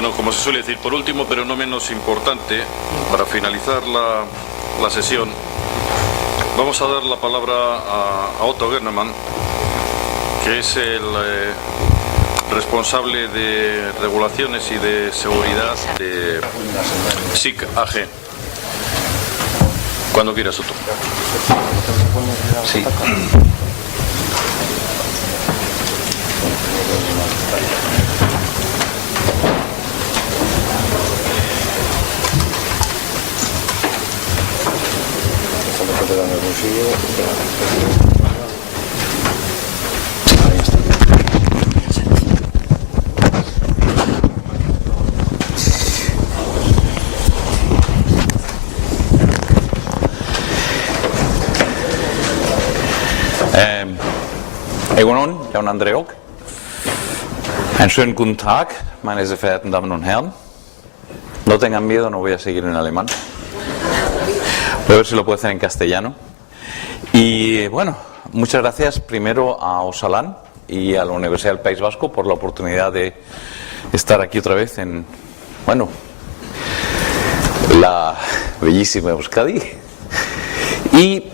Bueno, como se suele decir, por último, pero no menos importante, para finalizar la sesión, vamos a dar la palabra a Otto Gernemann, que es el responsable de regulaciones y de seguridad de SIC AG. Cuando quieras, Otto. Sí. Egunon, Jaun Andreok. Einen schönen guten Tag, meine sehr verehrten Damen und Herren. No tengan miedo, no voy a seguir en alemán. Voy a ver si lo puedo hacer en castellano. Y bueno, muchas gracias primero a Osalan y a la Universidad del País Vasco por la oportunidad de estar aquí otra vez en, bueno, la bellísima Euskadi. Y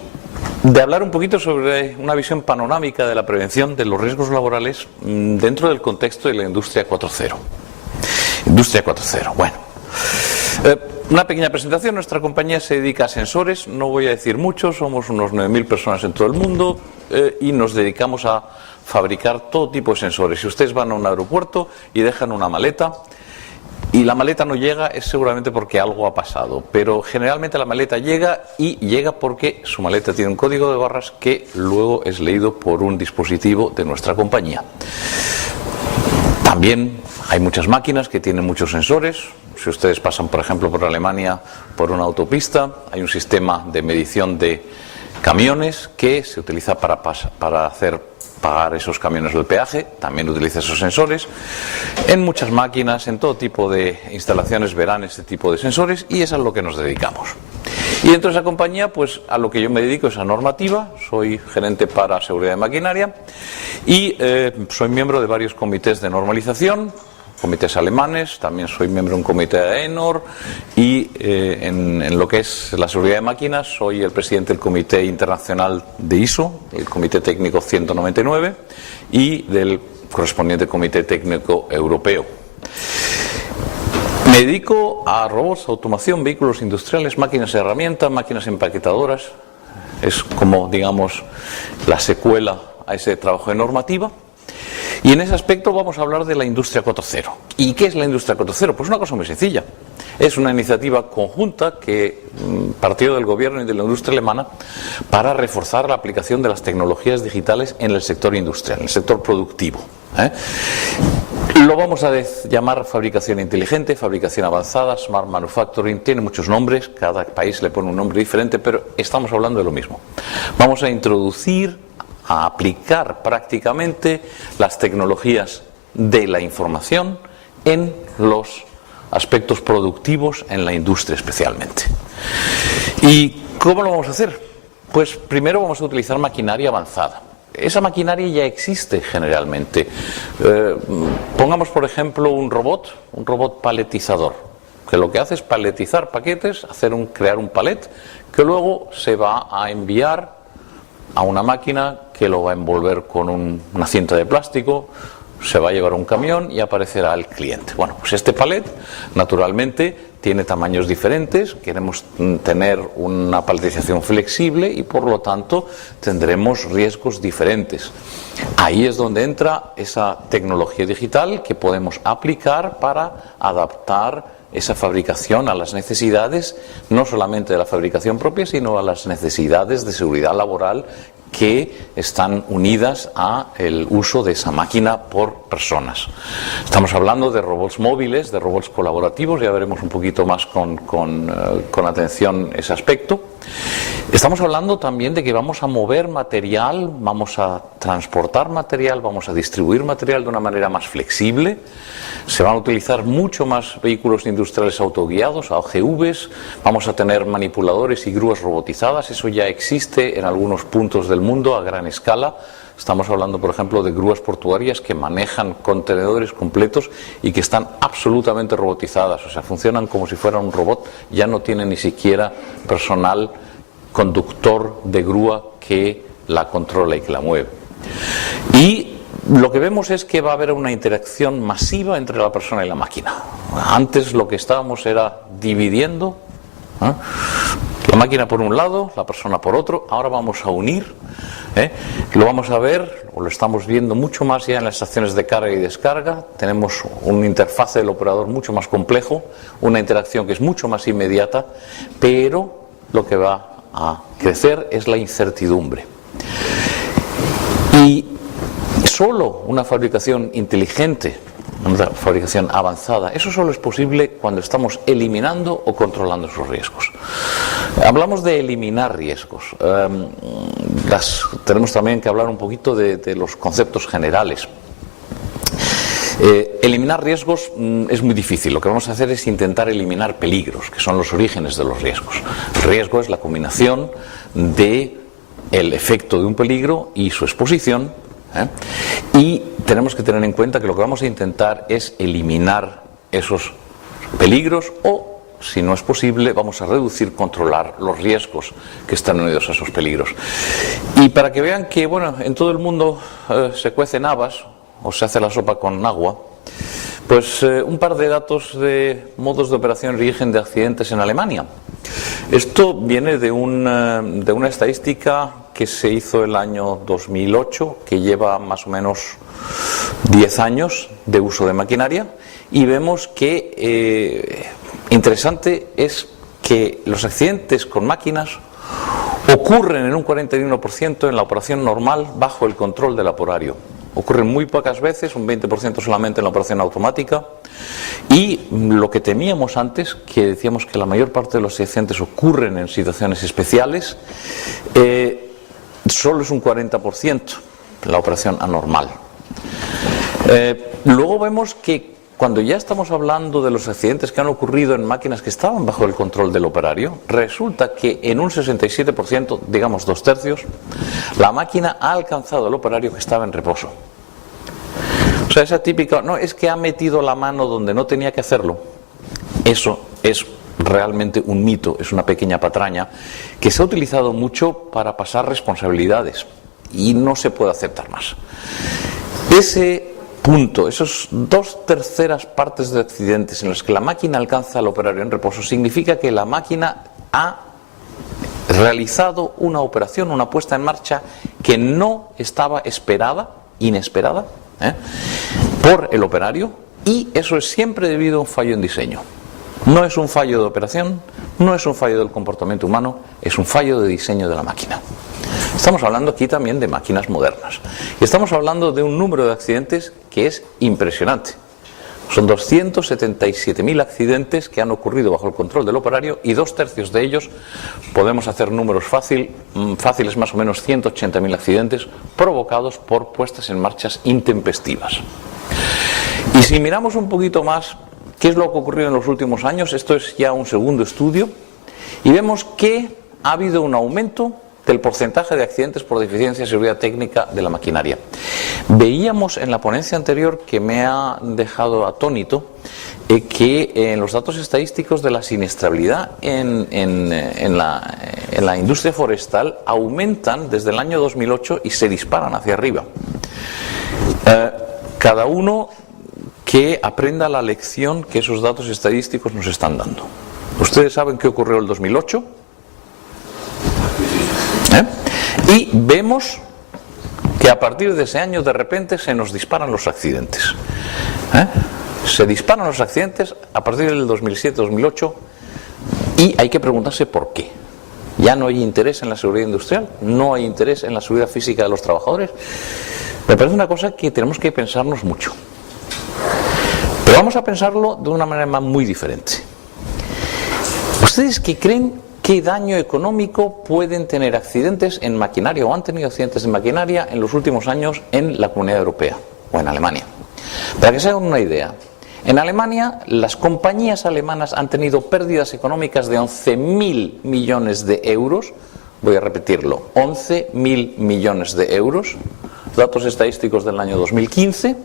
de hablar un poquito sobre una visión panorámica de la prevención de los riesgos laborales dentro del contexto de la industria 4.0. Industria 4.0, bueno. Una pequeña presentación. Nuestra compañía se dedica a sensores, no voy a decir mucho, somos unos 9.000 personas en todo el mundo y nos dedicamos a fabricar todo tipo de sensores. Si ustedes van a un aeropuerto y dejan una maleta y la maleta no llega, es seguramente porque algo ha pasado, pero generalmente la maleta llega y llega porque su maleta tiene un código de barras que luego es leído por un dispositivo de nuestra compañía. También hay muchas máquinas que tienen muchos sensores. Si ustedes pasan, por ejemplo, por Alemania, por una autopista, hay un sistema de medición de camiones que se utiliza para hacer pagar esos camiones del peaje, también utiliza esos sensores. En muchas máquinas, en todo tipo de instalaciones verán este tipo de sensores y es a lo que nos dedicamos. Y dentro de esa compañía, pues a lo que yo me dedico es a normativa, soy gerente para seguridad de maquinaria y soy miembro de varios comités de normalización, comités alemanes, también soy miembro de un comité de AENOR y en lo que es la seguridad de máquinas soy el presidente del comité internacional de ISO, el comité técnico 199 y del correspondiente comité técnico europeo. Me dedico a robots, automación, vehículos industriales, máquinas de herramienta, máquinas empaquetadoras, es como digamos la secuela a ese trabajo de normativa. Y en ese aspecto vamos a hablar de la industria 4.0. ¿Y qué es la industria 4.0? Pues una cosa muy sencilla. Es una iniciativa conjunta que partió del gobierno y de la industria alemana para reforzar la aplicación de las tecnologías digitales en el sector industrial, en el sector productivo. Lo vamos a llamar fabricación inteligente, fabricación avanzada, smart manufacturing, tiene muchos nombres, cada país le pone un nombre diferente, pero estamos hablando de lo mismo. Vamos a introducir, a aplicar prácticamente las tecnologías de la información en los aspectos productivos en la industria especialmente. ¿Y cómo lo vamos a hacer? Pues primero vamos a utilizar maquinaria avanzada. Esa maquinaria ya existe generalmente. Pongamos por ejemplo un robot paletizador, que lo que hace es paletizar paquetes, crear un palet que luego se va a enviar a una máquina que lo va a envolver con una cinta de plástico, se va a llevar a un camión y aparecerá al cliente. Bueno, pues este palet naturalmente tiene tamaños diferentes, queremos tener una paletización flexible y por lo tanto tendremos riesgos diferentes. Ahí es donde entra esa tecnología digital que podemos aplicar para adaptar esa fabricación a las necesidades, no solamente de la fabricación propia, sino a las necesidades de seguridad laboral que están unidas al uso de esa máquina por personas. Estamos hablando de robots móviles, de robots colaborativos, ya veremos un poquito más con atención ese aspecto. Estamos hablando también de que vamos a mover material, vamos a transportar material, vamos a distribuir material de una manera más flexible. Se van a utilizar mucho más vehículos industriales autoguiados, AGVs, vamos a tener manipuladores y grúas robotizadas, eso ya existe en algunos puntos del mundo a gran escala. Estamos hablando, por ejemplo, de grúas portuarias que manejan contenedores completos y que están absolutamente robotizadas, o sea, funcionan como si fuera un robot, ya no tienen ni siquiera personal conductor de grúa que la controla y que la mueve. Y lo que vemos es que va a haber una interacción masiva entre la persona y la máquina. Antes lo que estábamos era dividiendo, ¿eh?, la máquina por un lado, la persona por otro. Ahora vamos a unir, lo vamos a ver, o lo estamos viendo mucho más ya en las estaciones de carga y descarga. Tenemos una interfaz del operador mucho más complejo, una interacción que es mucho más inmediata, pero lo que va a crecer es la incertidumbre. Y solo una fabricación inteligente, una fabricación avanzada, eso solo es posible cuando estamos eliminando o controlando esos riesgos. Hablamos de eliminar riesgos. Tenemos también que hablar un poquito de los conceptos generales. Eliminar riesgos es muy difícil. Lo que vamos a hacer es intentar eliminar peligros, que son los orígenes de los riesgos. El riesgo es la combinación de el efecto de un peligro y su exposición, y tenemos que tener en cuenta que lo que vamos a intentar es eliminar esos peligros o, si no es posible, vamos a reducir, controlar los riesgos que están unidos a esos peligros. Y para que vean que, bueno, en todo el mundo se cuecen habas o se hace la sopa con agua, pues un par de datos de modos de operación y origen de accidentes en Alemania. Esto viene de una estadística que se hizo el año 2008, que lleva más o menos 10 años de uso de maquinaria, y vemos que interesante es que los accidentes con máquinas ocurren en un 41% en la operación normal bajo el control del operario. Ocurren muy pocas veces, un 20% solamente en la operación automática, y lo que temíamos antes, que decíamos que la mayor parte de los accidentes ocurren en situaciones especiales, solo es un 40% en la operación anormal. Luego vemos que cuando ya estamos hablando de los accidentes que han ocurrido en máquinas que estaban bajo el control del operario, resulta que en un 67%, digamos 2/3, la máquina ha alcanzado el operario que estaba en reposo. O sea, esa típica, no, es que ha metido la mano donde no tenía que hacerlo. Eso es realmente un mito, es una pequeña patraña que se ha utilizado mucho para pasar responsabilidades y no se puede aceptar más. Ese punto, esos 2/3 partes de accidentes en los que la máquina alcanza al operario en reposo, significa que la máquina ha realizado una operación, una puesta en marcha que no estaba inesperada, por el operario, y eso es siempre debido a un fallo en diseño. No es un fallo de operación, no es un fallo del comportamiento humano, es un fallo de diseño de la máquina. Estamos hablando aquí también de máquinas modernas. Y estamos hablando de un número de accidentes que es impresionante. Son 277.000 accidentes que han ocurrido bajo el control del operario, y 2/3 de ellos, podemos hacer números fáciles, más o menos 180.000 accidentes provocados por puestas en marchas intempestivas. Y si miramos un poquito más qué es lo que ha ocurrido en los últimos años, esto es ya un segundo estudio, y vemos que ha habido un aumento del porcentaje de accidentes por deficiencia de seguridad técnica de la maquinaria. Veíamos en la ponencia anterior, que me ha dejado atónito, que en los datos estadísticos de la siniestrabilidad en la industria forestal aumentan desde el año 2008 y se disparan hacia arriba. Cada uno que aprenda la lección que esos datos estadísticos nos están dando. ¿Ustedes saben qué ocurrió en el 2008? Y vemos que a partir de ese año de repente se nos disparan los accidentes. Se disparan los accidentes a partir del 2007-2008, y hay que preguntarse por qué. Ya no hay interés en la seguridad industrial, no hay interés en la seguridad física de los trabajadores. Me parece una cosa que tenemos que pensarnos mucho. Pero vamos a pensarlo de una manera muy diferente. ¿Ustedes qué creen? ¿Qué daño económico pueden tener accidentes en maquinaria, o han tenido accidentes en maquinaria en los últimos años en la Comunidad Europea o en Alemania? Para que se hagan una idea, en Alemania las compañías alemanas han tenido pérdidas económicas de 11.000 millones de euros, voy a repetirlo, 11.000 millones de euros datos estadísticos del año 2015,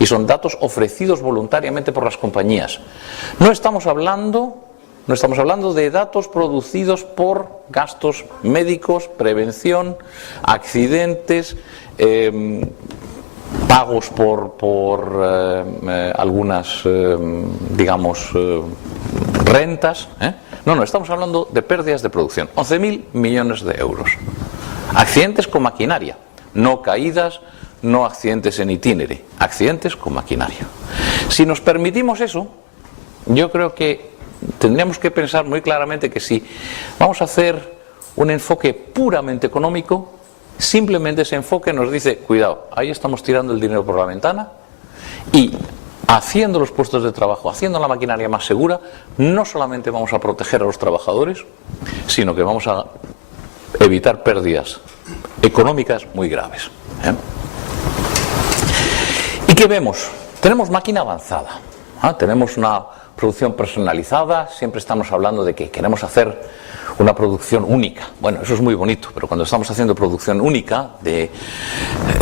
y son datos ofrecidos voluntariamente por las compañías. No estamos hablando de datos producidos por gastos médicos, prevención, accidentes, pagos por algunas, rentas. No, estamos hablando de pérdidas de producción. 11.000 millones de euros. Accidentes con maquinaria, no caídas, no accidentes en itinere, accidentes con maquinaria. Si nos permitimos eso, yo creo que tendríamos que pensar muy claramente que si vamos a hacer un enfoque puramente económico, simplemente ese enfoque nos dice, cuidado, ahí estamos tirando el dinero por la ventana, y haciendo los puestos de trabajo, haciendo la maquinaria más segura, no solamente vamos a proteger a los trabajadores, sino que vamos a evitar pérdidas económicas muy graves. ¿Y qué vemos? Tenemos máquina avanzada, tenemos una producción personalizada, siempre estamos hablando de que queremos hacer una producción única. Bueno, eso es muy bonito, pero cuando estamos haciendo producción única,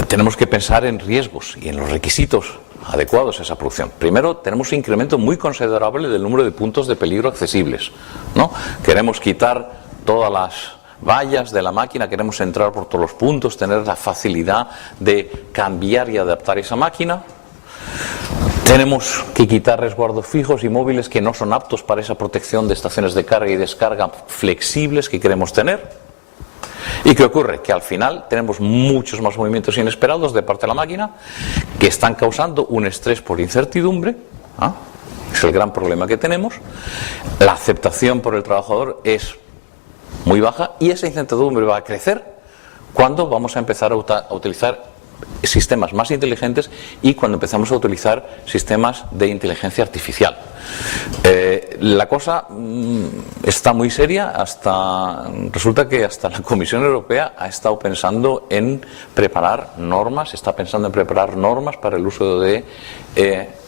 tenemos que pensar en riesgos y en los requisitos adecuados a esa producción. Primero, tenemos un incremento muy considerable del número de puntos de peligro accesibles, ¿no? Queremos quitar todas las vallas de la máquina, queremos entrar por todos los puntos, tener la facilidad de cambiar y adaptar esa máquina. Tenemos que quitar resguardos fijos y móviles que no son aptos para esa protección de estaciones de carga y descarga flexibles que queremos tener. ¿Y qué ocurre? Que al final tenemos muchos más movimientos inesperados de parte de la máquina que están causando un estrés por incertidumbre. Es el gran problema que tenemos. La aceptación por el trabajador es muy baja y esa incertidumbre va a crecer cuando vamos a empezar a utilizar sistemas más inteligentes y cuando empezamos a utilizar sistemas de inteligencia artificial. La cosa está muy seria. Resulta que hasta la Comisión Europea ha estado pensando en preparar normas, para el uso de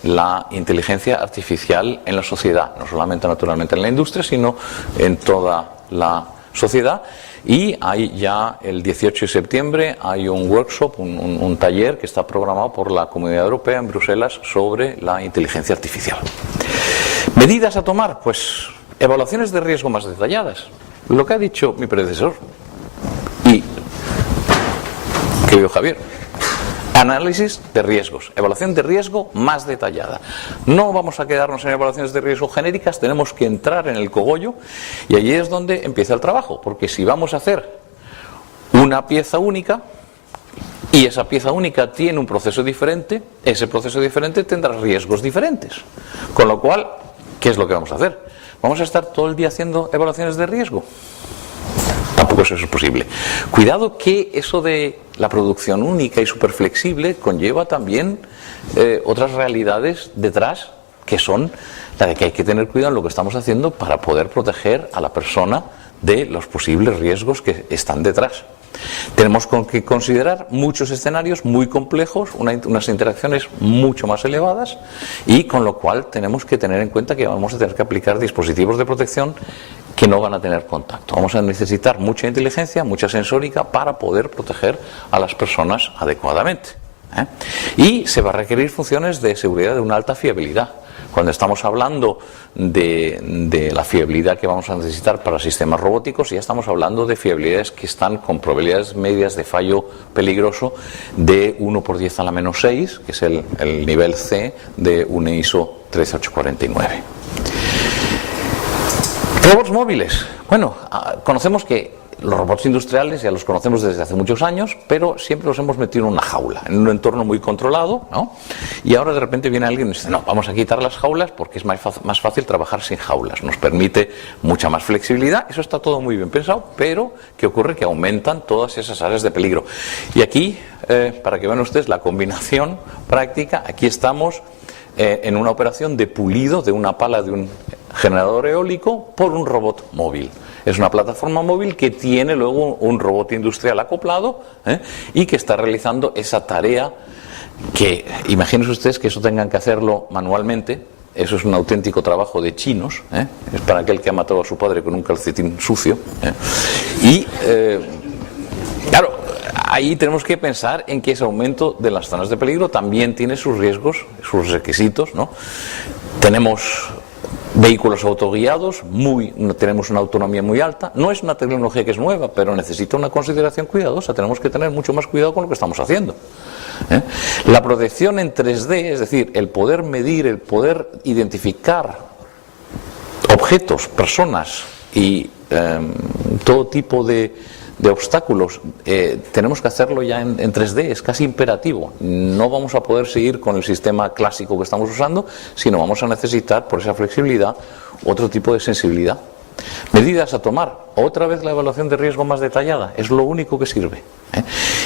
la inteligencia artificial en la sociedad, no solamente naturalmente en la industria, sino en toda la sociedad. Y hay ya el 18 de septiembre hay un workshop, un taller que está programado por la Comunidad Europea en Bruselas sobre la inteligencia artificial. Medidas a tomar, pues evaluaciones de riesgo más detalladas, lo que ha dicho mi predecesor y querido Javier. Análisis de riesgos, evaluación de riesgo más detallada. No vamos a quedarnos en evaluaciones de riesgo genéricas, tenemos que entrar en el cogollo y allí es donde empieza el trabajo, porque si vamos a hacer una pieza única y esa pieza única tiene un proceso diferente, ese proceso diferente tendrá riesgos diferentes. Con lo cual, ¿qué es lo que vamos a hacer? ¿Vamos a estar todo el día haciendo evaluaciones de riesgo? Tampoco eso es posible. Cuidado que eso de la producción única y superflexible conlleva también otras realidades detrás, que son la de que hay que tener cuidado en lo que estamos haciendo para poder proteger a la persona de los posibles riesgos que están detrás. Tenemos que considerar muchos escenarios muy complejos, unas interacciones mucho más elevadas, y con lo cual tenemos que tener en cuenta que vamos a tener que aplicar dispositivos de protección que no van a tener contacto. Vamos a necesitar mucha inteligencia, mucha sensórica para poder proteger a las personas adecuadamente. Y se va a requerir funciones de seguridad de una alta fiabilidad. Cuando estamos hablando de la fiabilidad que vamos a necesitar para sistemas robóticos, ya estamos hablando de fiabilidades que están con probabilidades medias de fallo peligroso de 1 por 10 a la menos 6, que es el nivel C de un ISO 13849. Robots móviles. Bueno, conocemos que los robots industriales ya los conocemos desde hace muchos años, pero siempre los hemos metido en una jaula, en un entorno muy controlado, ¿no? Y ahora de repente viene alguien y dice, no, vamos a quitar las jaulas porque es más fácil trabajar sin jaulas, nos permite mucha más flexibilidad. Eso está todo muy bien pensado, pero ¿qué ocurre? Que aumentan todas esas áreas de peligro. Y aquí, para que vean ustedes la combinación práctica, aquí estamos en una operación de pulido de una pala de un generador eólico por un robot móvil. Es una plataforma móvil que tiene luego un robot industrial acoplado y que está realizando esa tarea que, imagínense ustedes que eso tengan que hacerlo manualmente. Eso es un auténtico trabajo de chinos, es para aquel que ha matado a su padre con un calcetín sucio. Y, claro, ahí tenemos que pensar en que ese aumento de las zonas de peligro también tiene sus riesgos, sus requisitos, ¿no? Tenemos vehículos autoguiados, tenemos una autonomía muy alta, no es una tecnología que es nueva, pero necesita una consideración cuidadosa, tenemos que tener mucho más cuidado con lo que estamos haciendo. La protección en 3D, es decir, el poder medir, el poder identificar objetos, personas y todo tipo de obstáculos, tenemos que hacerlo ya en 3D, es casi imperativo. No vamos a poder seguir con el sistema clásico que estamos usando, sino vamos a necesitar, por esa flexibilidad, otro tipo de sensibilidad. Medidas a tomar, otra vez la evaluación de riesgo más detallada, es lo único que sirve.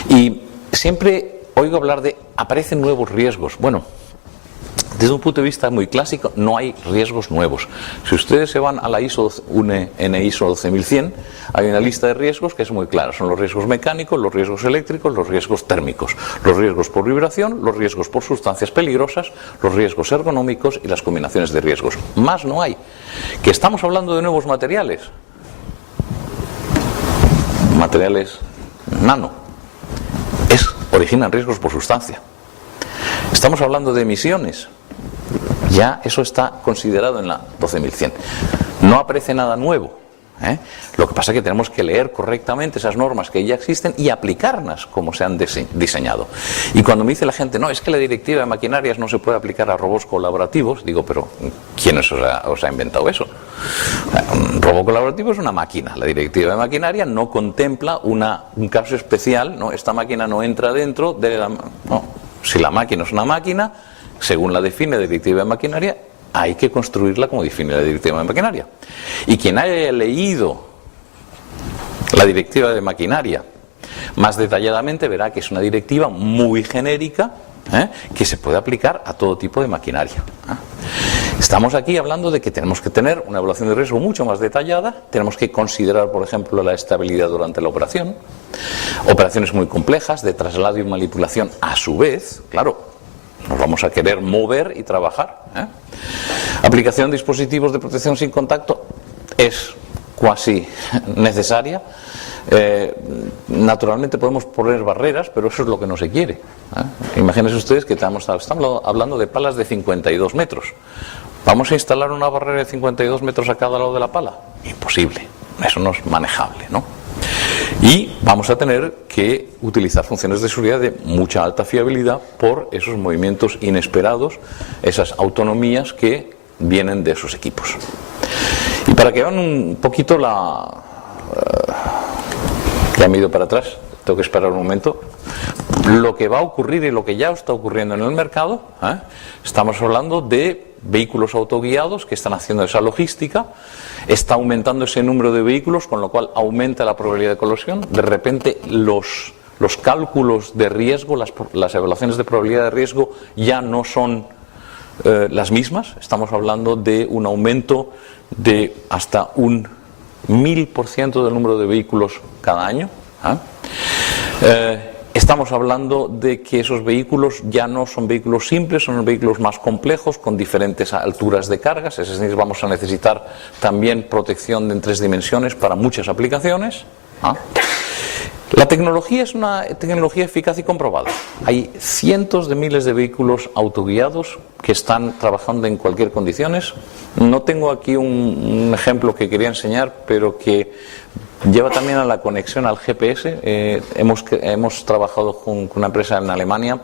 Y siempre oigo hablar de aparecen nuevos riesgos. Bueno, desde un punto de vista muy clásico, no hay riesgos nuevos. Si ustedes se van a la ISO 12100, hay una lista de riesgos que es muy clara. Son los riesgos mecánicos, los riesgos eléctricos, los riesgos térmicos, los riesgos por vibración, los riesgos por sustancias peligrosas, los riesgos ergonómicos y las combinaciones de riesgos. Más no hay. ¿Que estamos hablando de nuevos materiales? Materiales nano. Originan riesgos por sustancia. Estamos hablando de emisiones. Ya eso está considerado en la 12100. No aparece nada nuevo. Lo que pasa es que tenemos que leer correctamente esas normas que ya existen y aplicarlas como se han diseñado. Y cuando me dice la gente, no, es que la directiva de maquinarias no se puede aplicar a robots colaborativos, digo, pero ¿quién os ha inventado eso? Un robot colaborativo es una máquina. La directiva de maquinaria no contempla un caso especial, ¿no? Esta máquina no entra dentro de la... No. Si la máquina es una máquina, según la define la directiva de maquinaria, hay que construirla como define la directiva de maquinaria. Y quien haya leído la directiva de maquinaria más detalladamente verá que es una directiva muy genérica, que se puede aplicar a todo tipo de maquinaria. Estamos aquí hablando de que tenemos que tener una evaluación de riesgo mucho más detallada, tenemos que considerar, por ejemplo, la estabilidad durante la operación, operaciones muy complejas de traslado y manipulación a su vez, claro, nos vamos a querer mover y trabajar. Aplicación de dispositivos de protección sin contacto es cuasi necesaria. Naturalmente podemos poner barreras, pero eso es lo que no se quiere. Imagínense ustedes que estamos hablando de palas de 52 metros. ¿Vamos a instalar una barrera de 52 metros a cada lado de la pala? Imposible. Eso no es manejable, ¿no? Y vamos a tener que utilizar funciones de seguridad de mucha alta fiabilidad por esos movimientos inesperados, esas autonomías que vienen de esos equipos. Y para que vean un poquito ya me he ido para atrás, tengo que esperar un momento, lo que va a ocurrir y lo que ya está ocurriendo en el mercado, estamos hablando de vehículos autoguiados que están haciendo esa logística, está aumentando ese número de vehículos, con lo cual aumenta la probabilidad de colisión. De repente los cálculos de riesgo, las evaluaciones de probabilidad de riesgo ya no son las mismas. Estamos hablando de un aumento de hasta un 1000% del número de vehículos cada año. Estamos hablando de que esos vehículos ya no son vehículos simples, son vehículos más complejos, con diferentes alturas de cargas, es decir, vamos a necesitar también protección en 3 dimensiones para muchas aplicaciones. La tecnología es una tecnología eficaz y comprobada. Hay cientos de miles de vehículos autoguiados que están trabajando en cualquier condiciones. No tengo aquí un ejemplo que quería enseñar, pero que lleva también a la conexión al GPS. Hemos trabajado con una empresa en Alemania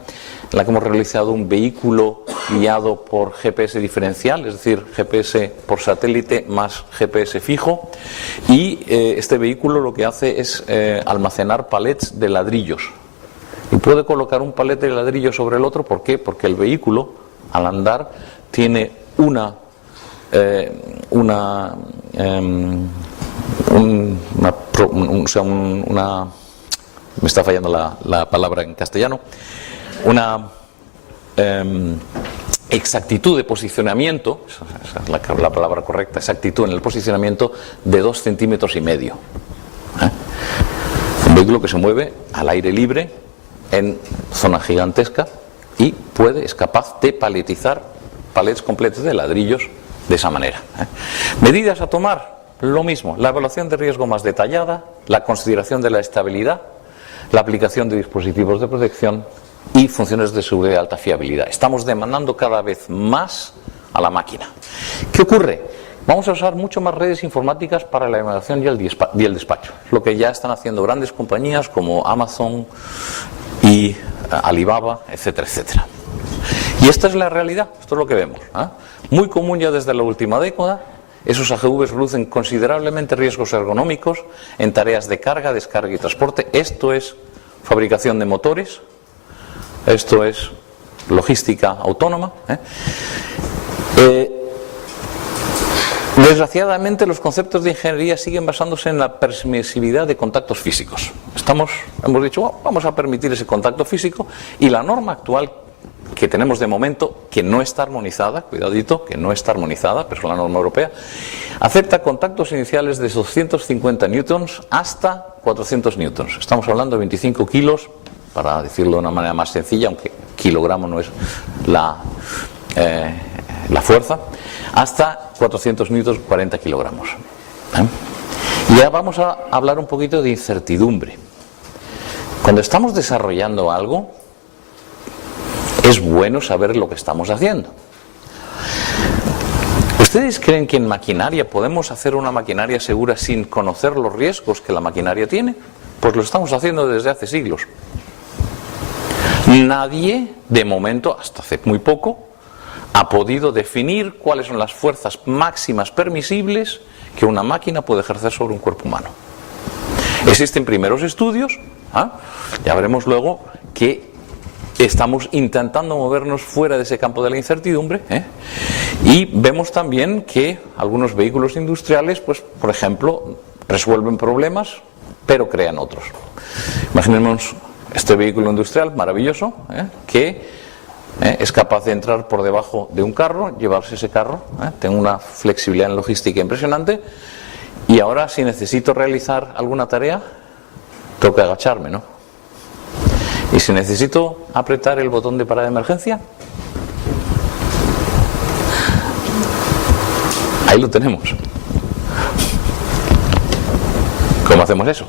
en la que hemos realizado un vehículo guiado por GPS diferencial, es decir, GPS por satélite más GPS fijo, y este vehículo lo que hace es almacenar palets de ladrillos y puede colocar un palete de ladrillo sobre el otro. ¿Por qué? Porque el vehículo al andar tiene me está fallando la palabra en castellano, una exactitud de posicionamiento, esa es la palabra correcta, exactitud en el posicionamiento de 2,5 centímetros. Un vehículo que se mueve al aire libre en zona gigantesca y es capaz de paletizar palets completos de ladrillos de esa manera. Medidas a tomar, lo mismo, la evaluación de riesgo más detallada, la consideración de la estabilidad, la aplicación de dispositivos de protección y funciones de seguridad de alta fiabilidad. Estamos demandando cada vez más a la máquina. ¿Qué ocurre? Vamos a usar mucho más redes informáticas para la navegación y el despacho, lo que ya están haciendo grandes compañías como Amazon y Alibaba, etcétera, etcétera. Y esta es la realidad, esto es lo que vemos, ¿eh? Muy común ya desde la última década. Esos AGVs reducen considerablemente riesgos ergonómicos en tareas de carga, descarga y transporte. Esto es fabricación de motores, esto es logística autónoma. Desgraciadamente, los conceptos de ingeniería siguen basándose en la permisibilidad de contactos físicos. Hemos dicho, vamos a permitir ese contacto físico, y la norma actual que tenemos de momento, que no está armonizada, cuidadito, que no está armonizada, pero es la norma europea, acepta contactos iniciales de 250 newtons hasta 400 newtons. Estamos hablando de 25 kilos, para decirlo de una manera más sencilla, aunque kilogramo no es la fuerza, hasta 400 newtons, 40 kilogramos. Y ya vamos a hablar un poquito de incertidumbre. Cuando estamos desarrollando algo, es bueno saber lo que estamos haciendo. ¿Ustedes creen que en maquinaria podemos hacer una maquinaria segura sin conocer los riesgos que la maquinaria tiene? Pues lo estamos haciendo desde hace siglos. Nadie, de momento, hasta hace muy poco, ha podido definir cuáles son las fuerzas máximas permisibles que una máquina puede ejercer sobre un cuerpo humano. Existen primeros estudios, ya veremos luego que estamos intentando movernos fuera de ese campo de la incertidumbre, y vemos también que algunos vehículos industriales, pues, por ejemplo, resuelven problemas, pero crean otros. Imaginemos este vehículo industrial maravilloso, que es capaz de entrar por debajo de un carro, llevarse ese carro, tengo una flexibilidad en logística impresionante, y ahora si necesito realizar alguna tarea, tengo que agacharme, ¿no? Y si necesito apretar el botón de parada de emergencia, ahí lo tenemos. ¿Cómo hacemos eso?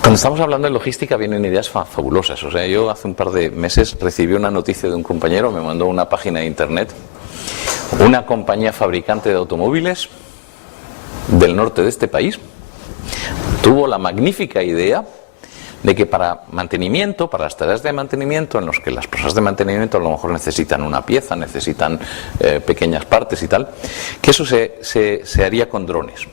Cuando estamos hablando de logística vienen ideas fabulosas. O sea, yo hace un par de meses recibí una noticia de un compañero, me mandó una página de internet, una compañía fabricante de automóviles del norte de este país tuvo la magnífica idea de que para mantenimiento, para las tareas de mantenimiento, en los que las personas de mantenimiento a lo mejor necesitan una pieza, necesitan pequeñas partes y tal, que eso se haría con drones.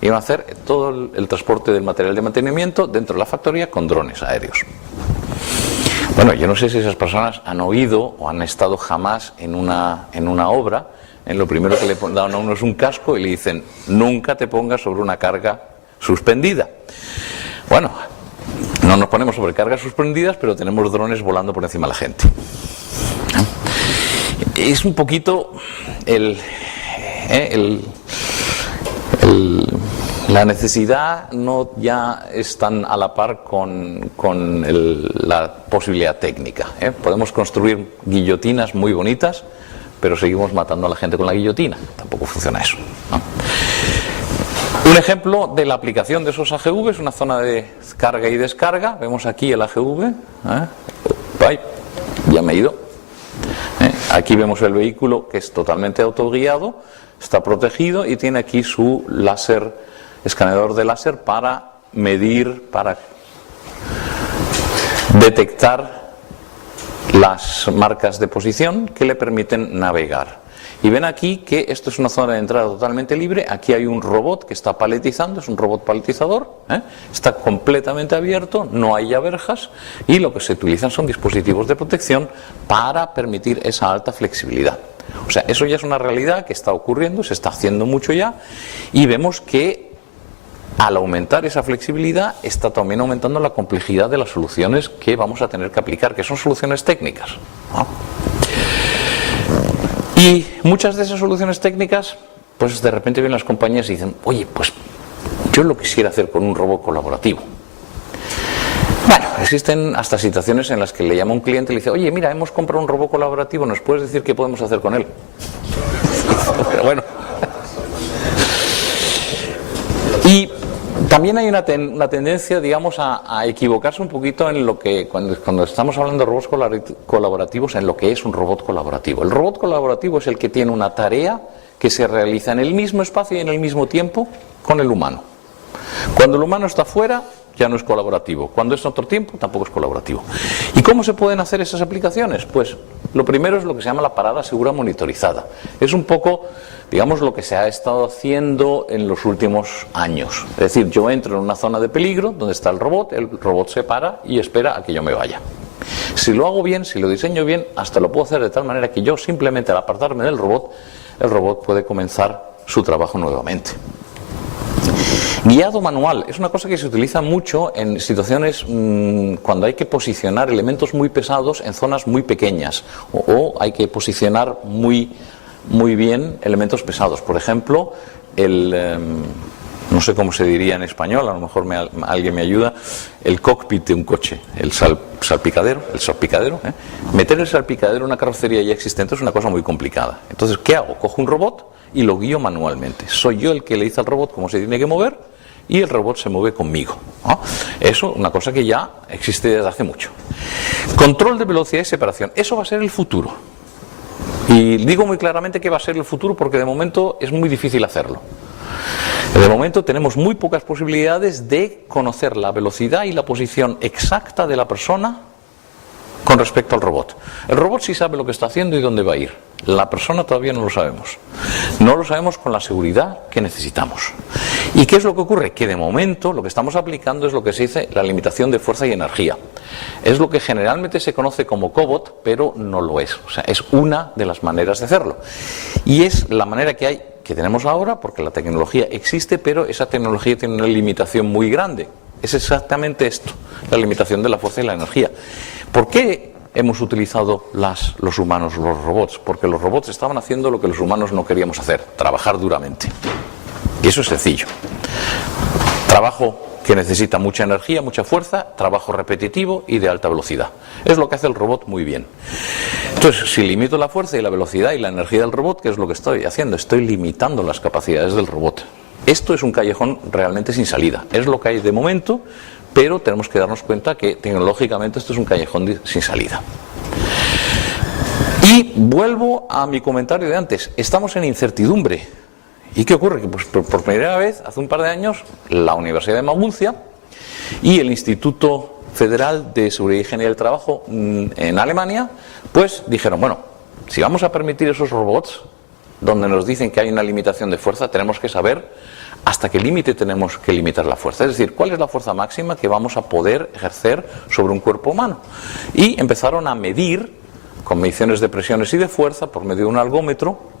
Iban a hacer todo el transporte del material de mantenimiento dentro de la factoría con drones aéreos. Bueno, yo no sé si esas personas han oído o han estado jamás en una obra, en lo primero que le dan a uno es un casco y le dicen, nunca te pongas sobre una carga suspendida. Bueno, no nos ponemos sobre cargas suspendidas, pero tenemos drones volando por encima de la gente. Es un poquito la necesidad no ya es tan a la par con la posibilidad técnica. Podemos construir guillotinas muy bonitas, pero seguimos matando a la gente con la guillotina. Tampoco funciona eso, ¿no? Un ejemplo de la aplicación de esos AGV es una zona de carga y descarga. Vemos aquí el AGV. Ay, ya me he ido. Aquí vemos el vehículo que es totalmente autoguiado, está protegido y tiene aquí su láser, escaneador de láser para medir, para detectar las marcas de posición que le permiten navegar. Y ven aquí que esto es una zona de entrada totalmente libre. Aquí hay un robot que está paletizando, es un robot paletizador, está completamente abierto, no hay verjas, y lo que se utilizan son dispositivos de protección para permitir esa alta flexibilidad. O sea, eso ya es una realidad que está ocurriendo, se está haciendo mucho ya, y vemos que al aumentar esa flexibilidad está también aumentando la complejidad de las soluciones que vamos a tener que aplicar, que son soluciones técnicas, ¿no? Y muchas de esas soluciones técnicas, pues de repente vienen las compañías y dicen, oye, pues yo lo quisiera hacer con un robot colaborativo. Bueno, existen hasta situaciones en las que le llama un cliente y le dice, oye, mira, hemos comprado un robot colaborativo, ¿nos puedes decir qué podemos hacer con él? Pero bueno. Y También hay una tendencia, digamos, a equivocarse un poquito en lo que, cuando estamos hablando de robots colaborativos, en lo que es un robot colaborativo. El robot colaborativo es el que tiene una tarea que se realiza en el mismo espacio y en el mismo tiempo con el humano. Cuando el humano está fuera, ya no es colaborativo. Cuando es en otro tiempo, tampoco es colaborativo. ¿Y cómo se pueden hacer esas aplicaciones? Pues lo primero es lo que se llama la parada segura monitorizada. Es un poco, digamos, lo que se ha estado haciendo en los últimos años. Es decir, yo entro en una zona de peligro donde está el robot se para y espera a que yo me vaya. Si lo hago bien, si lo diseño bien, hasta lo puedo hacer de tal manera que yo simplemente al apartarme del robot, el robot puede comenzar su trabajo nuevamente. Guiado manual es una cosa que se utiliza mucho en situaciones cuando hay que posicionar elementos muy pesados en zonas muy pequeñas o hay que posicionar muy bien elementos pesados. Por ejemplo, no sé cómo se diría en español, a lo mejor alguien me ayuda, el cockpit de un coche, el salpicadero. Meter el salpicadero en una carrocería ya existente es una cosa muy complicada. Entonces, ¿qué hago? Cojo un robot y lo guío manualmente. Soy yo el que le dice al robot cómo se tiene que mover y el robot se mueve conmigo, ¿no? Eso es una cosa que ya existe desde hace mucho. Control de velocidad y separación. Eso va a ser el futuro. Y digo muy claramente que va a ser el futuro porque de momento es muy difícil hacerlo. De momento tenemos muy pocas posibilidades de conocer la velocidad y la posición exacta de la persona con respecto al robot. El robot sí sabe lo que está haciendo y dónde va a ir. La persona todavía no lo sabemos. No lo sabemos con la seguridad que necesitamos. ¿Y qué es lo que ocurre? Que de momento lo que estamos aplicando es lo que se dice la limitación de fuerza y energía. Es lo que generalmente se conoce como cobot, pero no lo es. O sea, es una de las maneras de hacerlo. Y es la manera que tenemos ahora, porque la tecnología existe, pero esa tecnología tiene una limitación muy grande. Es exactamente esto, la limitación de la fuerza y la energía. ¿Por qué hemos utilizado los humanos los robots? Porque los robots estaban haciendo lo que los humanos no queríamos hacer, trabajar duramente. Y eso es sencillo. Trabajo que necesita mucha energía, mucha fuerza, trabajo repetitivo y de alta velocidad. Es lo que hace el robot muy bien. Entonces, si limito la fuerza y la velocidad y la energía del robot, ¿qué es lo que estoy haciendo? Estoy limitando las capacidades del robot. Esto es un callejón realmente sin salida. Es lo que hay de momento, pero tenemos que darnos cuenta que tecnológicamente esto es un callejón sin salida. Y vuelvo a mi comentario de antes. Estamos en incertidumbre. ¿Y qué ocurre? Que pues, por primera vez, hace un par de años, la Universidad de Maguncia y el Instituto Federal de Seguridad y Higiene del Trabajo en Alemania, pues dijeron, bueno, si vamos a permitir esos robots donde nos dicen que hay una limitación de fuerza, tenemos que saber hasta qué límite tenemos que limitar la fuerza. Es decir, cuál es la fuerza máxima que vamos a poder ejercer sobre un cuerpo humano. Y empezaron a medir, con mediciones de presiones y de fuerza, por medio de un algómetro,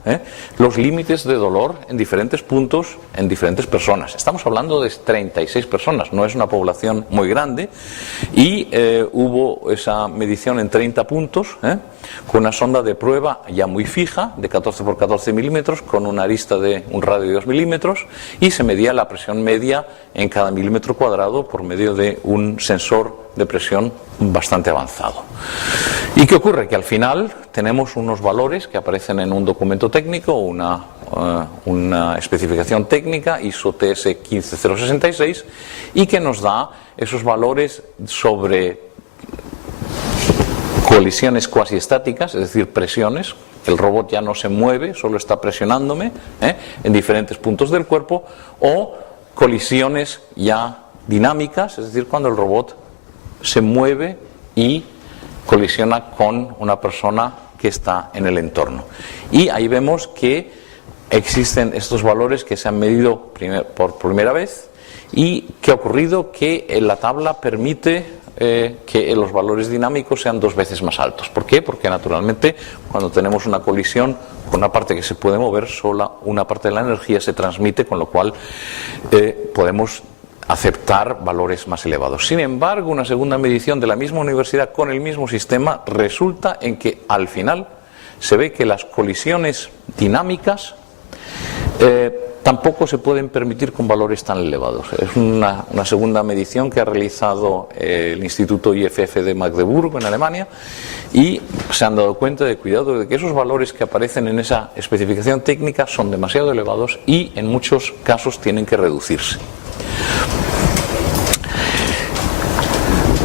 los límites de dolor en diferentes puntos, en diferentes personas. Estamos hablando de 36 personas, no es una población muy grande, y hubo esa medición en 30 puntos, con una sonda de prueba ya muy fija, de 14 por 14 milímetros, con una arista de un radio de 2 milímetros, y se medía la presión media en cada milímetro cuadrado por medio de un sensor de presión bastante avanzado. ¿Y qué ocurre? Que al final tenemos unos valores que aparecen en un documento técnico, una especificación técnica ISO TS 15066, y que nos da esos valores sobre colisiones cuasi estáticas, es decir, presiones. El robot ya no se mueve, solo está presionándome en diferentes puntos del cuerpo, o colisiones ya dinámicas, es decir, cuando el robot se mueve y colisiona con una persona que está en el entorno. Y ahí vemos que existen estos valores que se han medido por primera vez. ¿Y qué ha ocurrido? Que la tabla permite que los valores dinámicos sean 2 veces más altos. ¿Por qué? Porque naturalmente cuando tenemos una colisión con una parte que se puede mover, solo una parte de la energía se transmite, con lo cual podemos aceptar valores más elevados. Sin embargo, una segunda medición de la misma universidad con el mismo sistema resulta en que al final se ve que las colisiones dinámicas tampoco se pueden permitir con valores tan elevados. Es una segunda medición que ha realizado el Instituto IFF de Magdeburgo en Alemania, y se han dado cuenta de cuidado de que esos valores que aparecen en esa especificación técnica son demasiado elevados y en muchos casos tienen que reducirse.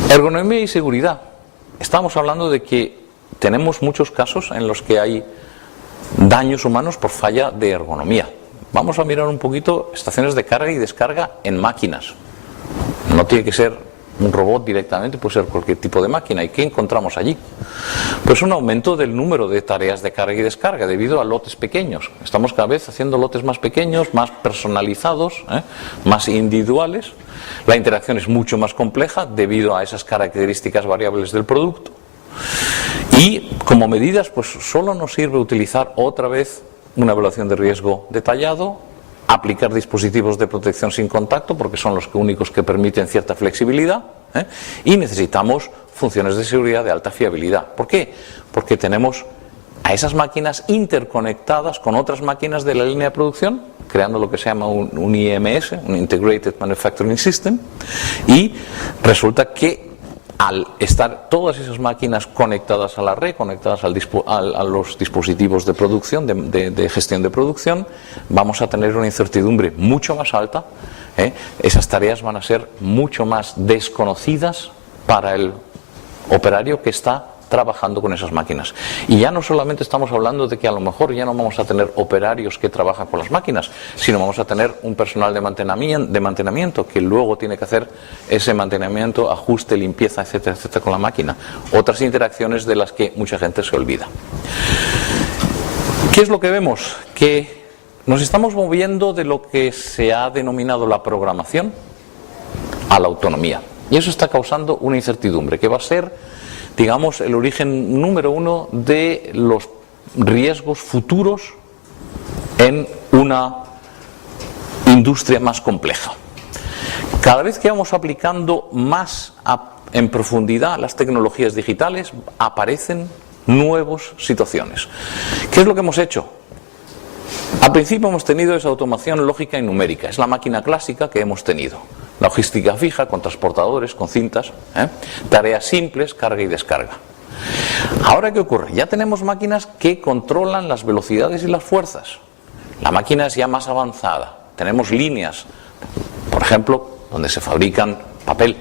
Ergonomía y seguridad. Estamos hablando de que tenemos muchos casos en los que hay daños humanos por falla de ergonomía. Vamos a mirar un poquito estaciones de carga y descarga en máquinas. No tiene que ser un robot directamente, puede ser cualquier tipo de máquina. ¿Y qué encontramos allí? Pues un aumento del número de tareas de carga y descarga debido a lotes pequeños. Estamos cada vez haciendo lotes más pequeños, más personalizados, más individuales. La interacción es mucho más compleja debido a esas características variables del producto. Y como medidas, pues solo nos sirve utilizar otra vez una evaluación de riesgo detallado, aplicar dispositivos de protección sin contacto, porque son los únicos que permiten cierta flexibilidad, y necesitamos funciones de seguridad de alta fiabilidad. ¿Por qué? Porque tenemos a esas máquinas interconectadas con otras máquinas de la línea de producción, creando lo que se llama un IMS, un Integrated Manufacturing System, y resulta que al estar todas esas máquinas conectadas a la red, conectadas a los dispositivos de producción, de gestión de producción, vamos a tener una incertidumbre mucho más alta. Esas tareas van a ser mucho más desconocidas para el operario que está trabajando con esas máquinas. Y ya no solamente estamos hablando de que a lo mejor ya no vamos a tener operarios que trabajan con las máquinas, sino vamos a tener un personal de mantenimiento que luego tiene que hacer ese mantenimiento, ajuste, limpieza, etcétera, etcétera, con la máquina. Otras interacciones de las que mucha gente se olvida. ¿Qué es lo que vemos? Que nos estamos moviendo de lo que se ha denominado la programación a la autonomía. Y eso está causando una incertidumbre que va a ser, digamos, el origen número uno de los riesgos futuros en una industria más compleja. Cada vez que vamos aplicando más en profundidad las tecnologías digitales, aparecen nuevas situaciones. ¿Qué es lo que hemos hecho? Al principio hemos tenido esa automación lógica y numérica, es la máquina clásica que hemos tenido. Logística fija, con transportadores, con cintas, tareas simples, carga y descarga. Ahora, ¿qué ocurre? Ya tenemos máquinas que controlan las velocidades y las fuerzas. La máquina es ya más avanzada. Tenemos líneas, por ejemplo, donde se fabrican papel.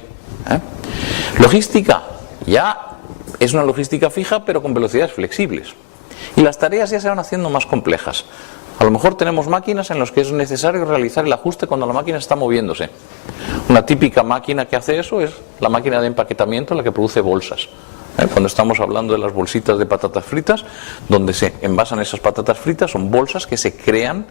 Logística, ya es una logística fija, pero con velocidades flexibles. Y las tareas ya se van haciendo más complejas. A lo mejor tenemos máquinas en las que es necesario realizar el ajuste cuando la máquina está moviéndose. Una típica máquina que hace eso es la máquina de empaquetamiento, la que produce bolsas. Cuando estamos hablando de las bolsitas de patatas fritas, donde se envasan esas patatas fritas, son bolsas que se crean,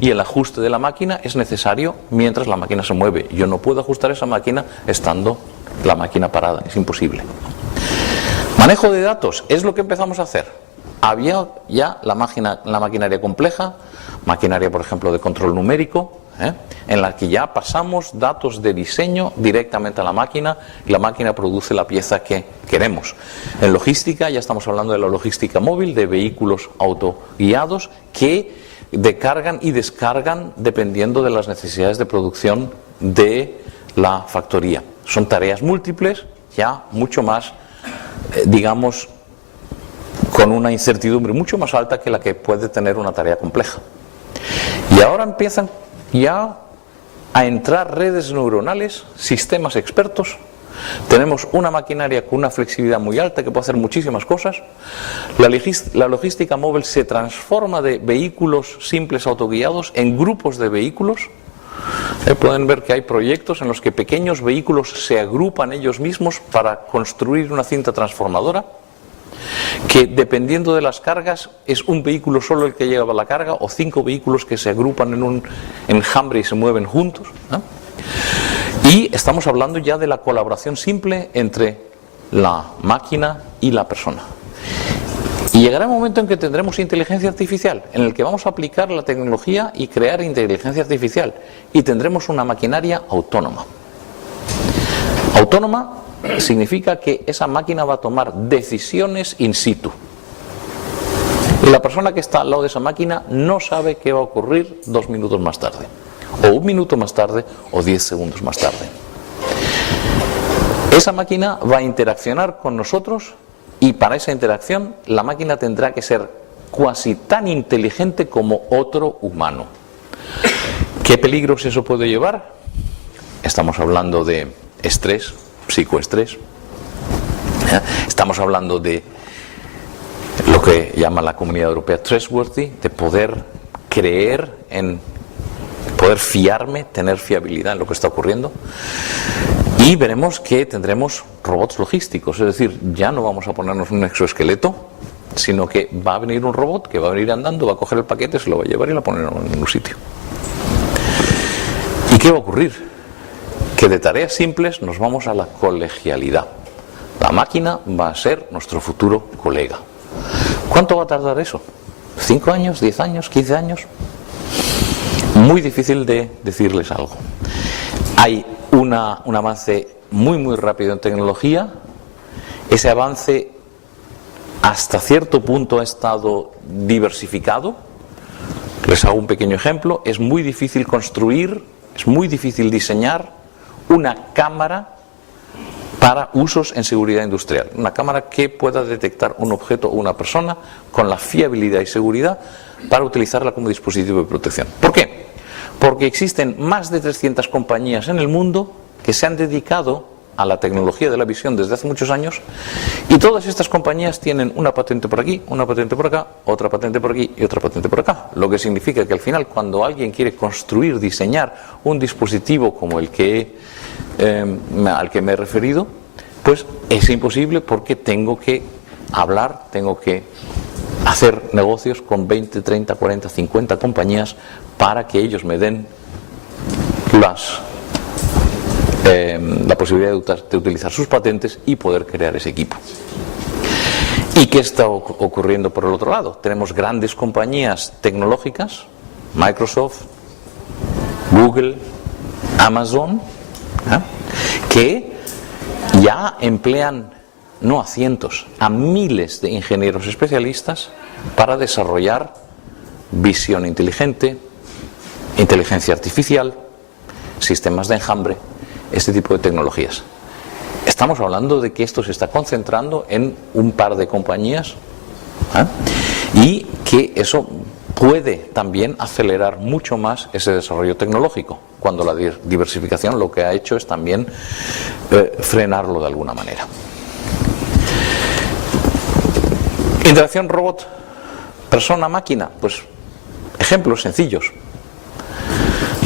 y el ajuste de la máquina es necesario mientras la máquina se mueve. Yo no puedo ajustar esa máquina estando la máquina parada, es imposible. Manejo de datos es lo que empezamos a hacer. Había ya la maquinaria compleja, maquinaria, por ejemplo, de control numérico, en la que ya pasamos datos de diseño directamente a la máquina y la máquina produce la pieza que queremos. En logística ya estamos hablando de la logística móvil, de vehículos autoguiados que cargan y descargan dependiendo de las necesidades de producción de la factoría. Son tareas múltiples, ya mucho más, digamos, con una incertidumbre mucho más alta que la que puede tener una tarea compleja. Y ahora empiezan ya a entrar redes neuronales, sistemas expertos. Tenemos una maquinaria con una flexibilidad muy alta que puede hacer muchísimas cosas. La logística móvil se transforma de vehículos simples autoguiados en grupos de vehículos. Pueden ver que hay proyectos en los que pequeños vehículos se agrupan ellos mismos para construir una cinta transformadora, que dependiendo de las cargas es un vehículo solo el que lleva la carga o 5 vehículos que se agrupan en un enjambre y se mueven juntos, Y estamos hablando ya de la colaboración simple entre la máquina y la persona. Y llegará un momento en que tendremos inteligencia artificial, en el que vamos a aplicar la tecnología y crear inteligencia artificial, y tendremos una maquinaria autónoma. Autónoma significa que esa máquina va a tomar decisiones in situ. Y la persona que está al lado de esa máquina no sabe qué va a ocurrir 2 minutos más tarde, o 1 minuto más tarde, o 10 segundos más tarde. Esa máquina va a interaccionar con nosotros y para esa interacción la máquina tendrá que ser cuasi tan inteligente como otro humano. ¿Qué peligros eso puede llevar? estamos hablando de estrés, psicoestrés, estamos hablando de lo que llama la Comunidad Europea trustworthy, de poder creer en, poder fiarme, tener fiabilidad en lo que está ocurriendo. Y veremos que tendremos robots logísticos, es decir, ya no vamos a ponernos un exoesqueleto, sino que va a venir un robot que va a venir andando, va a coger el paquete, se lo va a llevar y lo va a poner en un sitio. ¿Y qué va a ocurrir? Que de tareas simples nos vamos a la colegialidad. La máquina va a ser nuestro futuro colega. ¿Cuánto va a tardar eso? ¿5 años? ¿10 años? ¿15 años? Muy difícil de decirles algo. Hay un avance muy rápido en tecnología. Ese avance hasta cierto punto ha estado diversificado. Les hago un pequeño ejemplo. Es muy difícil construir, es muy difícil diseñar una cámara para usos en seguridad industrial. Una cámara que pueda detectar un objeto o una persona con la fiabilidad y seguridad para utilizarla como dispositivo de protección. ¿Por qué? Porque existen más de 300 compañías en el mundo que se han dedicado a la tecnología de la visión desde hace muchos años, y todas estas compañías tienen una patente por aquí, una patente por acá, otra patente por aquí y otra patente por acá. Lo que significa que al final, cuando alguien quiere construir, diseñar un dispositivo como el que al que me he referido, pues es imposible, porque tengo que hablar, tengo que hacer negocios con 20, 30, 40, 50 compañías para que ellos me den la posibilidad de utilizar sus patentes y poder crear ese equipo. ¿Y qué está ocurriendo por el otro lado? Tenemos grandes compañías tecnológicas, Microsoft, Google, Amazon, que ya emplean no a cientos, a miles de ingenieros especialistas para desarrollar visión inteligente, inteligencia artificial, sistemas de enjambre, este tipo de tecnologías. Estamos hablando de que esto se está concentrando en un par de compañías, y que eso puede también acelerar mucho más ese desarrollo tecnológico, cuando la diversificación lo que ha hecho es también frenarlo de alguna manera. Interacción robot, persona, máquina, pues ejemplos sencillos.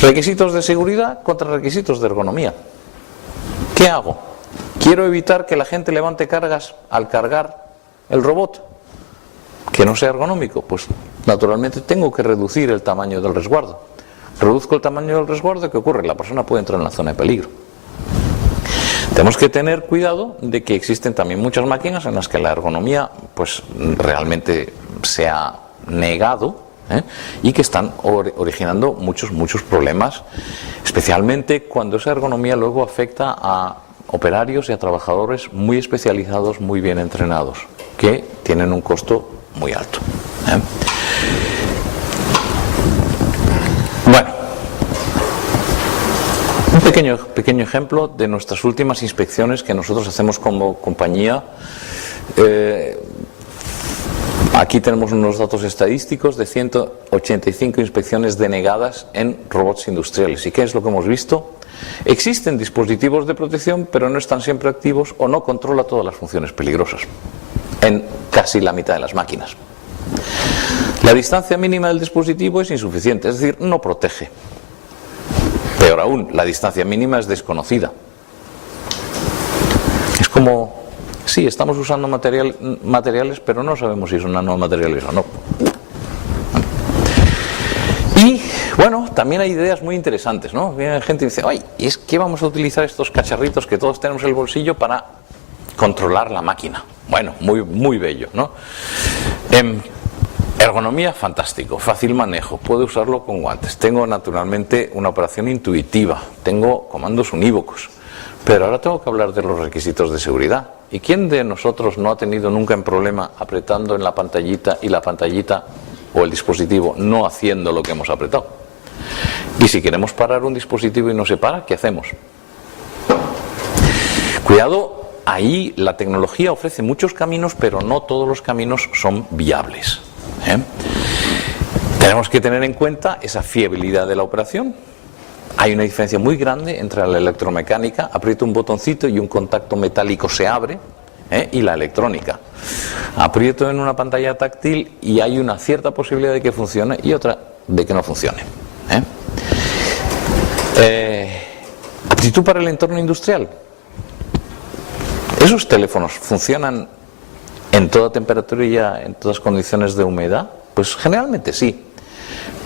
Requisitos de seguridad contra requisitos de ergonomía. ¿Qué hago? Quiero evitar que la gente levante cargas al cargar el robot, que no sea ergonómico. Pues naturalmente tengo que reducir el tamaño del resguardo. Reduzco el tamaño del resguardo, ¿qué ocurre? La persona puede entrar en la zona de peligro. Tenemos que tener cuidado de que existen también muchas máquinas en las que la ergonomía pues realmente se ha negado, y que están originando muchos problemas, especialmente cuando esa ergonomía luego afecta a operarios y a trabajadores muy especializados, muy bien entrenados, que tienen un costo muy alto. Bueno, un pequeño ejemplo de nuestras últimas inspecciones que nosotros hacemos como compañía. Aquí tenemos unos datos estadísticos de 185 inspecciones denegadas en robots industriales. ¿Y qué es lo que hemos visto? Existen dispositivos de protección, pero no están siempre activos o no controla todas las funciones peligrosas en casi la mitad de las máquinas. La distancia mínima del dispositivo es insuficiente, es decir, no protege. Peor aún, la distancia mínima es desconocida. Es como... sí, estamos usando materiales, pero no sabemos si son nanomateriales o no. Y, bueno, también hay ideas muy interesantes, ¿no? Viene gente y dice, oye, ¿y es que vamos a utilizar estos cacharritos que todos tenemos en el bolsillo para controlar la máquina? Bueno, muy bello, ¿no? Ergonomía, fantástico, fácil manejo, puedo usarlo con guantes. Tengo, naturalmente, una operación intuitiva, tengo comandos unívocos. Pero ahora tengo que hablar de los requisitos de seguridad. ¿Y quién de nosotros no ha tenido nunca un problema apretando en la pantallita y la pantallita o el dispositivo no haciendo lo que hemos apretado? Y si queremos parar un dispositivo y no se para, ¿qué hacemos? Cuidado, ahí la tecnología ofrece muchos caminos, pero no todos los caminos son viables. Tenemos que tener en cuenta esa fiabilidad de la operación. hay una diferencia muy grande entre la electromecánica, aprieto un botoncito y un contacto metálico se abre, y la electrónica. Aprieto en una pantalla táctil y hay una cierta posibilidad de que funcione y otra de que no funcione. Aptitud para el entorno industrial. ¿Esos teléfonos funcionan en toda temperatura y en todas condiciones de humedad? Pues generalmente sí.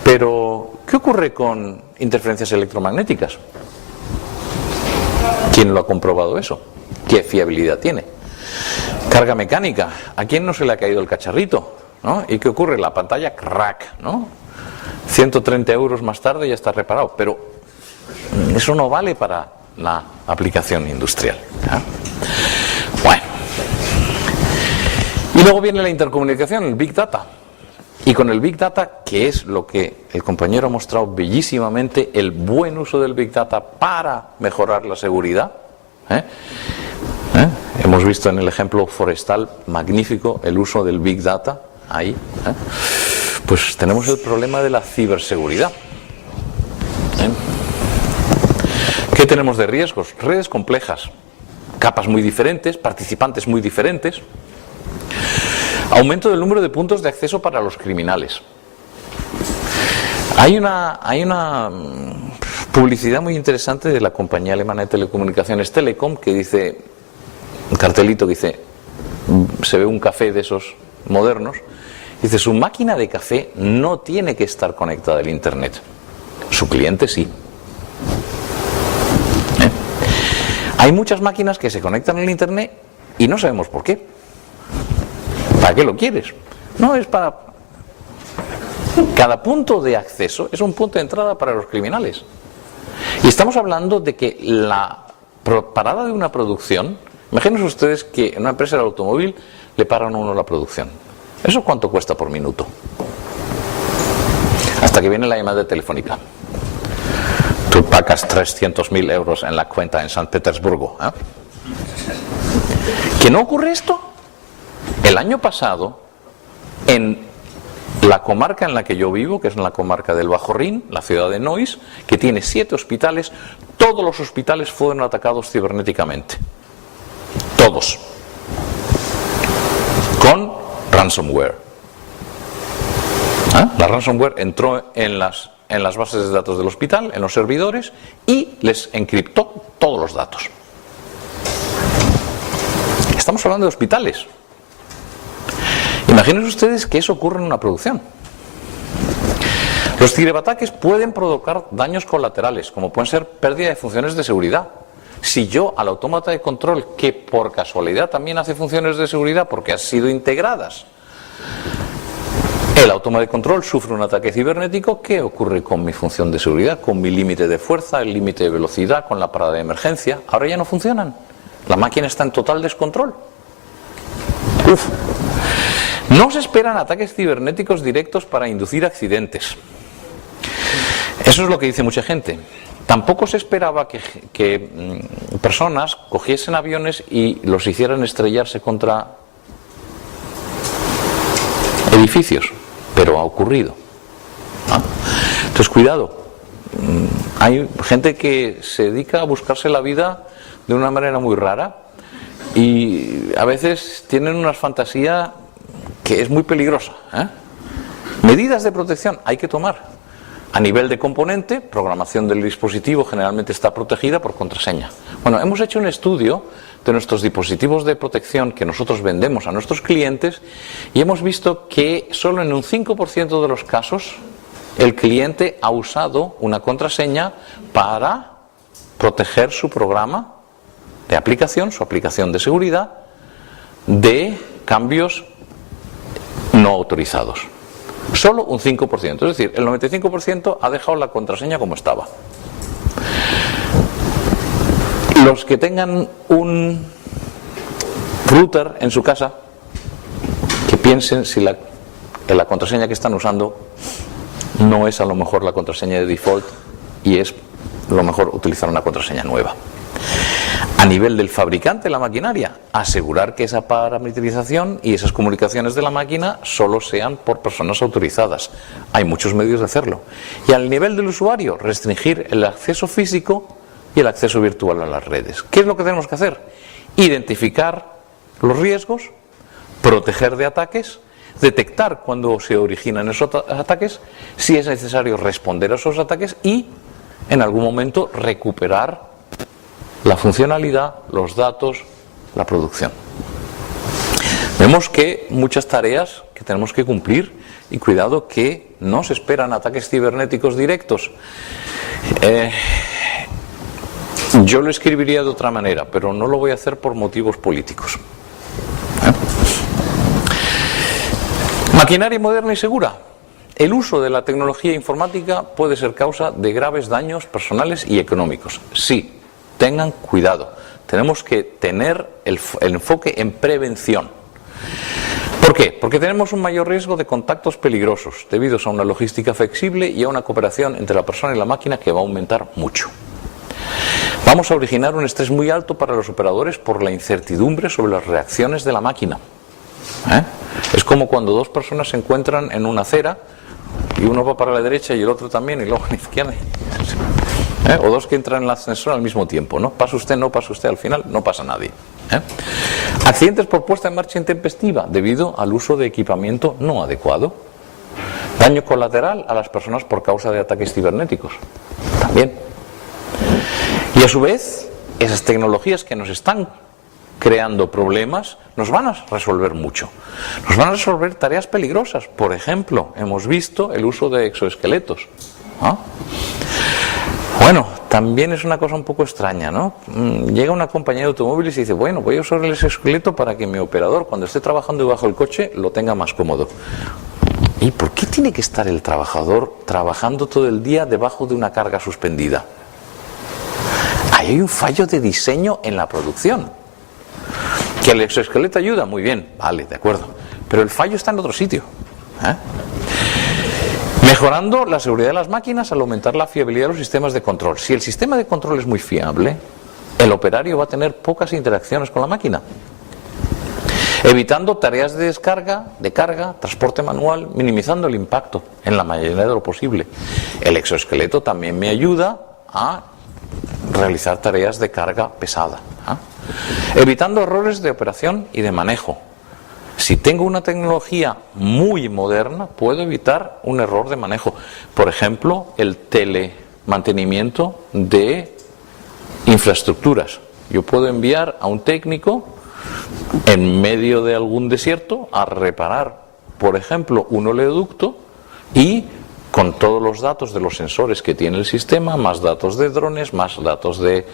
Pero, ¿qué ocurre con interferencias electromagnéticas? ¿Quién lo ha comprobado eso? ¿Qué fiabilidad tiene? Carga mecánica. ¿A quién no se le ha caído el cacharrito? ¿No? ¿Y qué ocurre? La pantalla crack, ¿no? 130 euros más tarde ya está reparado. Pero eso no vale para la aplicación industrial. Bueno. Y luego viene la intercomunicación, el Big Data. Y con el Big Data, que es lo que el compañero ha mostrado bellísimamente, el buen uso del Big Data para mejorar la seguridad. Hemos visto en el ejemplo forestal magnífico el uso del Big Data ahí. Pues tenemos el problema de la ciberseguridad. ¿Qué tenemos de riesgos? Redes complejas, capas muy diferentes, participantes muy diferentes. Aumento del número de puntos de acceso para los criminales. Hay una publicidad muy interesante de la compañía alemana de telecomunicaciones Telekom que dice, un cartelito que dice, se ve un café de esos modernos, dice, su máquina de café no tiene que estar conectada al internet, su cliente sí. Hay muchas máquinas que se conectan al internet y no sabemos por qué. ¿Para qué lo quieres? No, es para... Cada punto de acceso es un punto de entrada para los criminales. Y estamos hablando de que la parada de una producción, imagínense ustedes que en una empresa del automóvil le paran a uno la producción. ¿Eso cuánto cuesta por minuto? Hasta que viene la llamada telefónica. Tú pagas 300.000 euros en la cuenta en San Petersburgo. ¿Que no ocurre esto? El año pasado, en la comarca en la que yo vivo, que es en la comarca del Bajo Rin, la ciudad de Neuss, que tiene 7 hospitales, todos los hospitales fueron atacados cibernéticamente. Todos. Con ransomware. La ransomware entró en las bases de datos del hospital, en los servidores, y les encriptó todos los datos. Estamos hablando de hospitales. Imaginen ustedes que eso ocurre en una producción. Los ciberataques pueden provocar daños colaterales, como pueden ser pérdida de funciones de seguridad. Si yo al autómata de control, que por casualidad también hace funciones de seguridad porque han sido integradas, el autómata de control sufre un ataque cibernético, ¿qué ocurre con mi función de seguridad? Con mi límite de fuerza, el límite de velocidad, con la parada de emergencia. Ahora ya no funcionan. La máquina está en total descontrol. No se esperan ataques cibernéticos directos para inducir accidentes. Eso es lo que dice mucha gente. Tampoco se esperaba que personas cogiesen aviones y los hicieran estrellarse contra edificios, pero ha ocurrido. Entonces, cuidado. Hay gente que se dedica a buscarse la vida de una manera muy rara y a veces tienen una fantasía que es muy peligrosa. Medidas de protección hay que tomar. A nivel de componente, programación del dispositivo generalmente está protegida por contraseña. Bueno, hemos hecho un estudio de nuestros dispositivos de protección que nosotros vendemos a nuestros clientes y hemos visto que solo en un 5% de los casos el cliente ha usado una contraseña para proteger su programa de aplicación, su aplicación de seguridad, de cambios no autorizados. Solo un 5%, es decir, el 95% ha dejado la contraseña como estaba. Los que tengan un router en su casa, que piensen si la contraseña que están usando no es a lo mejor la contraseña de default y es lo mejor utilizar una contraseña nueva. A nivel del fabricante de la maquinaria, asegurar que esa parametrización y esas comunicaciones de la máquina solo sean por personas autorizadas. Hay muchos medios de hacerlo. Y al nivel del usuario, restringir el acceso físico y el acceso virtual a las redes. ¿Qué es lo que tenemos que hacer? Identificar los riesgos, proteger de ataques, detectar cuando se originan esos ataques, si es necesario responder a esos ataques y, en algún momento, recuperar la funcionalidad, los datos, la producción. Vemos que muchas tareas que tenemos que cumplir y cuidado que no se esperan ataques cibernéticos directos. Yo lo escribiría de otra manera, pero no lo voy a hacer por motivos políticos. Maquinaria moderna y segura. El uso de la tecnología informática puede ser causa de graves daños personales y económicos. Sí. Tengan cuidado, tenemos que tener el enfoque en prevención. ¿Por qué? Porque tenemos un mayor riesgo de contactos peligrosos debido a una logística flexible y a una cooperación entre la persona y la máquina que va a aumentar mucho. Vamos a originar un estrés muy alto para los operadores por la incertidumbre sobre las reacciones de la máquina. Es como cuando dos personas se encuentran en una acera y uno va para la derecha y el otro también y luego a la izquierda. O dos que entran en el ascensor al mismo tiempo, ¿no? Pasa usted, no pasa usted, al final no pasa nadie. Accidentes por puesta en marcha intempestiva debido al uso de equipamiento no adecuado. Daño colateral a las personas por causa de ataques cibernéticos. También. Y a su vez, esas tecnologías que nos están creando problemas nos van a resolver mucho. Nos van a resolver tareas peligrosas. Por ejemplo, hemos visto el uso de exoesqueletos. Bueno, también es una cosa un poco extraña, ¿no? Llega una compañía de automóviles y dice, bueno, voy a usar el exoesqueleto para que mi operador, cuando esté trabajando debajo del coche, lo tenga más cómodo. ¿Y por qué tiene que estar el trabajador trabajando todo el día debajo de una carga suspendida? Ahí hay un fallo de diseño en la producción. Que el exoesqueleto ayuda, muy bien, vale, de acuerdo. Pero el fallo está en otro sitio. Mejorando la seguridad de las máquinas al aumentar la fiabilidad de los sistemas de control. Si el sistema de control es muy fiable, el operario va a tener pocas interacciones con la máquina. Evitando tareas de descarga, de carga, transporte manual, minimizando el impacto en la mayoría de lo posible. El exoesqueleto también me ayuda a realizar tareas de carga pesada. Evitando errores de operación y de manejo. Si tengo una tecnología muy moderna, puedo evitar un error de manejo. Por ejemplo, el telemantenimiento de infraestructuras. Yo puedo enviar a un técnico en medio de algún desierto a reparar, por ejemplo, un oleoducto y con todos los datos de los sensores que tiene el sistema, más datos de drones, más datos de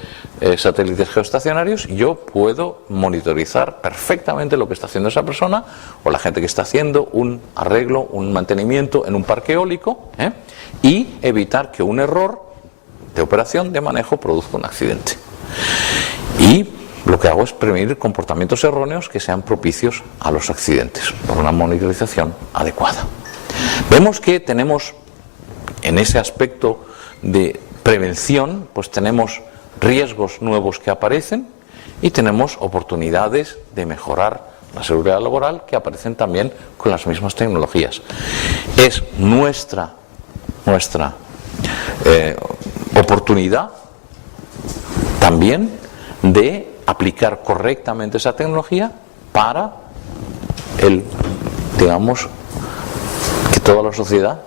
satélites geoestacionarios, yo puedo monitorizar perfectamente lo que está haciendo esa persona o la gente que está haciendo un arreglo, un mantenimiento en un parque eólico y evitar que un error de operación, de manejo, produzca un accidente. Y lo que hago es prevenir comportamientos erróneos que sean propicios a los accidentes por una monitorización adecuada. Vemos que tenemos en ese aspecto de prevención, pues tenemos riesgos nuevos que aparecen y tenemos oportunidades de mejorar la seguridad laboral que aparecen también con las mismas tecnologías. Es nuestra oportunidad también de aplicar correctamente esa tecnología para digamos, que toda la sociedad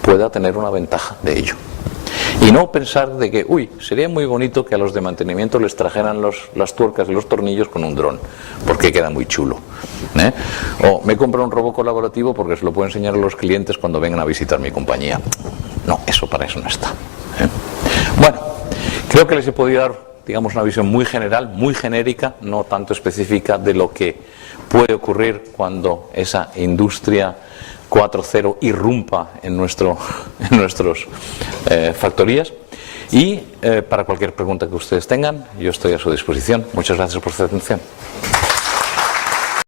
pueda tener una ventaja de ello. Y no pensar de que, sería muy bonito que a los de mantenimiento les trajeran las tuercas y los tornillos con un dron, porque queda muy chulo. O me compro un robot colaborativo porque se lo puedo enseñar a los clientes cuando vengan a visitar mi compañía. No, para eso no está. Bueno, creo que les he podido dar, digamos, una visión muy general, muy genérica, no tanto específica de lo que puede ocurrir cuando esa industria 4.0 irrumpa en nuestras factorías. Y para cualquier pregunta que ustedes tengan, yo estoy a su disposición. Muchas gracias por su atención.